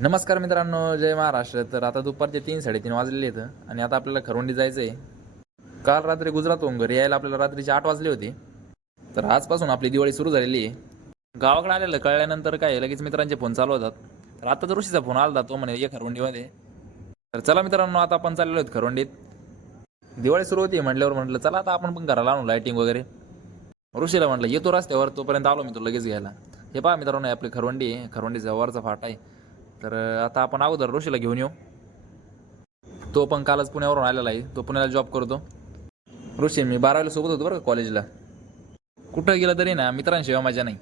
नमस्कार मित्रांनो, जय महाराष्ट्र. तर आता दुपारचे 3-3:30 वाजलेले आहेत आणि आता आपल्याला खरवंडी जायचं आहे. काल रात्री गुजरातहून घरी यायला आपल्याला रात्रीचे 8 वाजले होते. तर आजपासून आपली दिवाळी सुरू झालेली आहे. गावाकडे आलेलं कळल्यानंतर काय लगेच मित्रांचे फोन चालू होतात. तर आता तर ऋषीचा फोन आला तो म्हणे ये खरवंडीमध्ये. तर चला मित्रांनो, आता आपण चाललेलो आहेत खरवंडीत. दिवाळी सुरू होती म्हटल्यावर म्हटलं चला आता आपण पण घराला आणू लाईटिंग वगैरे. ऋषीला म्हटलं येतो रस्त्यावर, तोपर्यंत आलो मी तो लगेच घ्यायला. हे पहा मित्रांनो, हे आपली खरवंडी आहे, खरवंडीचा वरचा फाटा आहे. तर आता आपण अगोदर ऋषीला घेऊन येऊ. तो पण कालच पुण्यावरून आलेला आहे, तो पुण्याला जॉब करतो. ऋषी मी 12वीला सोबत होतो बरं का कॉलेजला. कुठं गेलं तरी ना मित्रांशिवाय मजा नाही.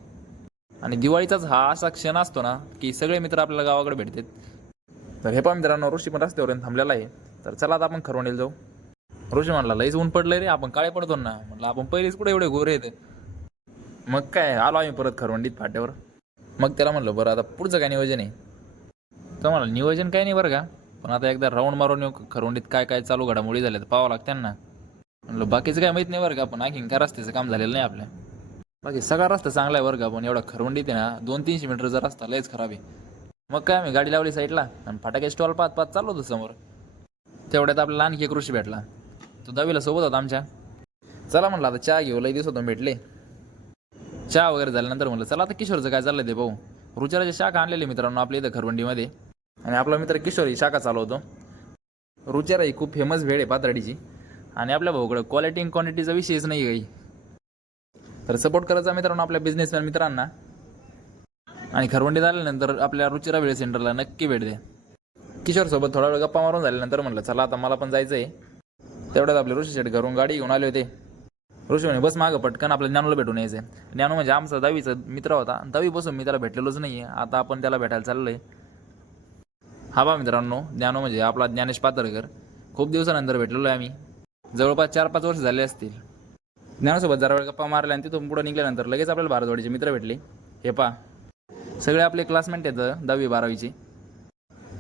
आणि दिवाळीचाच हा असा क्षण असतो ना की सगळे मित्र आपल्याला गावाकडे भेटतात. तर हे पहा मित्रांनो, ऋषी पण रस्त्यावर थांबलेला आहे. तर चला आता आपण खरवंडीला जाऊ. ऋषी म्हणला लईच ऊन पडलंय रे, आपण काळे पडतो ना. म्हटलं आपण पहिलेच कुठे एवढे गोरे आहेत. मग काय आलो आम्ही परत खरवंडीत फाट्यावर. मग त्याला म्हणलं बरं आता पुढचं काय नियोजन आहे. तर मला नियोजन काही नाही बरं का, पण आता एकदा राऊंड मारून येऊ खरवंडीत काय काय चालू घडामोडी झाल्या तर पाहावं लागतं ना. म्हणलं बाकीचं काय माहीत नाही बरं का, पण आणखीन काय रस्त्याचं काम झालेलं नाही आपल्या. बाकी सगळा रस्ता चांगला आहे बरं का, पण एवढा खरवंडीत आहे ना 200-300 मीटरचा रस्ता लयच खराब आहे. मग काय आम्ही गाडी लावली साईडला आणि फटाके स्टॉल पाहत पाहत चाललो होतो समोर. तेवढ्यात आपल्याला आणखी एक ऋषी भेटला. तो 10वीला सोबत होता आमच्या. चला म्हणलं आता चहा घेऊ, लई दिवसातून भेटले. चहा वगैरे झाल्यानंतर म्हणलं चला आता किशोरचं काय चाललंय ते पाहू. रुचाराची शाखा आणलेली मित्रांनो आपल्या इथं खरवंडीमध्ये. आणि आपला मित्र किशोर ही शाखा चालवतो. रुचारा ही खूप फेमस भेळ आहे पातळीची. आणि आपल्या भाऊकडं क्वालिटी आणि क्वांटिटीचा विषयच नाही काही. तर सपोर्ट करायचा मित्रांनो आपल्या बिझनेसमॅन मित्रांना. आणि खरवंडीत आल्यानंतर आपल्या रुचिरा भेळ सेंटरला नक्की भेट द्या. किशोरसोबत थोडा वेळ गप्पा मारून झाल्यानंतर म्हणलं चला आता मला पण जायचं आहे. तेवढ्यात आपले ऋषी शेट घरून गाडी घेऊन आले होते. ऋषी म्हणे बस मागं पटकन आपल्या ज्ञानूला भेटून यायचं आहे. ज्ञानू म्हणजे आमचा 10वीचा मित्र होता. 10वीपासून मी त्याला भेटलेलोच नाही आहे, आता आपण त्याला भेटायला चाललो आहे. हा बा मित्रांनो, ज्ञानू म्हणजे आपला ज्ञानेश पातळकर. खूप दिवसानंतर भेटलेलो आहे आम्ही. जवळपास 4-5 वर्ष झाले असतील. ज्ञानासोबत जरा वेळ गप्पा मारल्या आणि तिथून पुढे निघाल्यानंतर लगेच आपल्याला भारतवाडीचे मित्र भेटले. हे पा सगळे आपले क्लासमेट आहेत 10वी-12वीचे.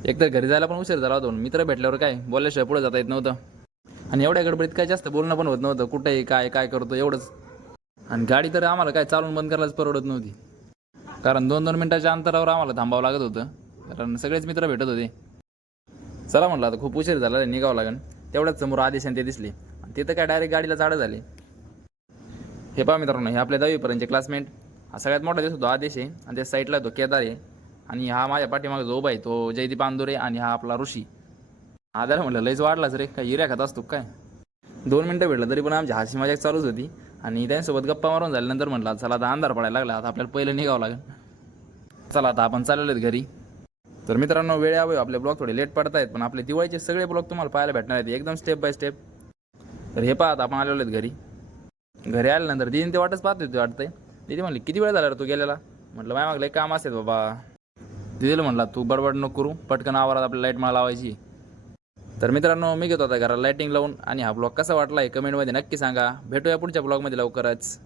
एकतर घरी जायला पण उशीर झाला होता, मित्र भेटल्यावर काय बोलल्याशिवाय पुढे जाता येत नव्हतं. आणि एवढ्या गडबडीत काय जास्त बोलणं पण होत नव्हतं, कुठे काय काय करतो एवढंच. आणि गाडी तर आम्हाला काय चालून बंद करायलाच परवडत नव्हती, कारण 2-2 मिनिटाच्या अंतरावर आम्हाला थांबावं लागत होतं, कारण सगळेच मित्र भेटत होते. चला म्हटलं आता खूप उशीर झाला, निघावं लागेल. तेवढ्याच समोर आदेश आणि ते दिसले आणि तिथं काय डायरेक्ट गाडीला झाडं झाले. हे पहा मित्रांनो, हे आपल्या 10वीपर्यंतचे क्लासमेट. हा सगळ्यात मोठा दिसतो तो आदेश आहे आणि त्या साईडला तो केदार आहे. आणि हा माझ्या पाठीमागे जो उभा आहे तो जयदीप आंदोरे आणि हा आपला ऋषी. आधार म्हटलं लयच वाढलाच रे, काय हिऱ्या खात असतो काय. 2 मिनटं भेटलं तरी पण आमची हसी मजाक चालूच होती. आणि त्यांच्यासोबत गप्पा मारून झाल्यानंतर म्हटलं चला आता अंधार पडायला लागला, आता आपल्याला पहिलं निघावं लागेल. चला आता आपण चाललेलो आहेत घरी. तर मित्रांनो, वेळेअभावी आपले ब्लॉग थोडे लेट पडत आहेत, पण आपले दिवाळीचे सगळे ब्लॉग तुम्हाला पाहायला भेटणार आहेत एकदम स्टेप बाय स्टेप. तर हे पाहत आपण आलेलो आहेत घरी. घरी आल्यानंतर दीदीने ते वाटच पाहत होते वाटतंय. दीदी म्हणली किती वेळ झाला रे तू गेलेला. म्हटलं माझ्या मागलं काम असतात बाबा. दीदीला म्हणला तू बडबड नको करू, पटकन आवारात आपल्या लाईट मला लावायची. तर मित्रांनो, मी घेतो आता घराला लाईटिंग लावून. आणि हा ब्लॉग कसा वाटला आहे कमेंटमध्ये नक्की सांगा. भेटूया पुढच्या ब्लॉगमध्ये लवकरच.